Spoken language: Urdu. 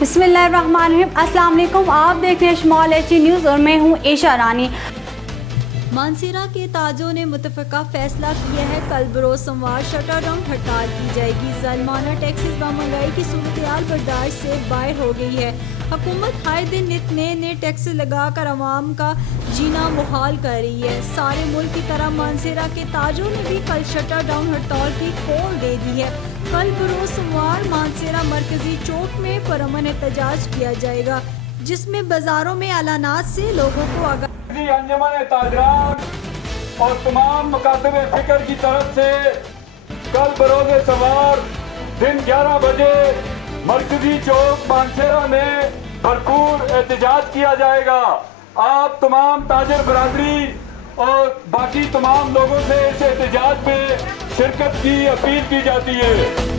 بسم اللہ الرحمن الرحیم۔ السلام علیکم، آپ دیکھ رہے ہیں شمال ایچ نیوز اور میں ہوں عائشہ رانی۔ مانسہرہ کے تاجروں نے متفقہ فیصلہ کیا ہے، کل بروز سوموار شٹر ڈاؤن ہڑتال کی جائے گی۔ ظالمانہ ٹیکسز و مہنگائی کی صورتحال برداشت سے باہر ہو گئی ہے۔ حکومت ہائے دن نئے نئے ٹیکس لگا کر عوام کا جینا محال کر رہی ہے۔ سارے ملک کی طرح مانسہرہ کے تاجروں نے بھی کل شٹر ڈاؤن ہڑتال کی کال دے دی ہے۔ کل بروز سوموار مانسہرہ مرکزی چوک میں پرامن احتجاج کیا جائے گا، جس میں بازاروں میں اعلانات سے لوگوں کو آگاہ انجمن تاجران اور تمام مکاتب فکر کی طرف سے کل بروز سوار دن 11 بجے مرکزی چوک مانسہرہ میں بھرپور احتجاج کیا جائے گا۔ آپ تمام تاجر برادری اور باقی تمام لوگوں سے اس احتجاج میں شرکت کی اپیل کی جاتی ہے۔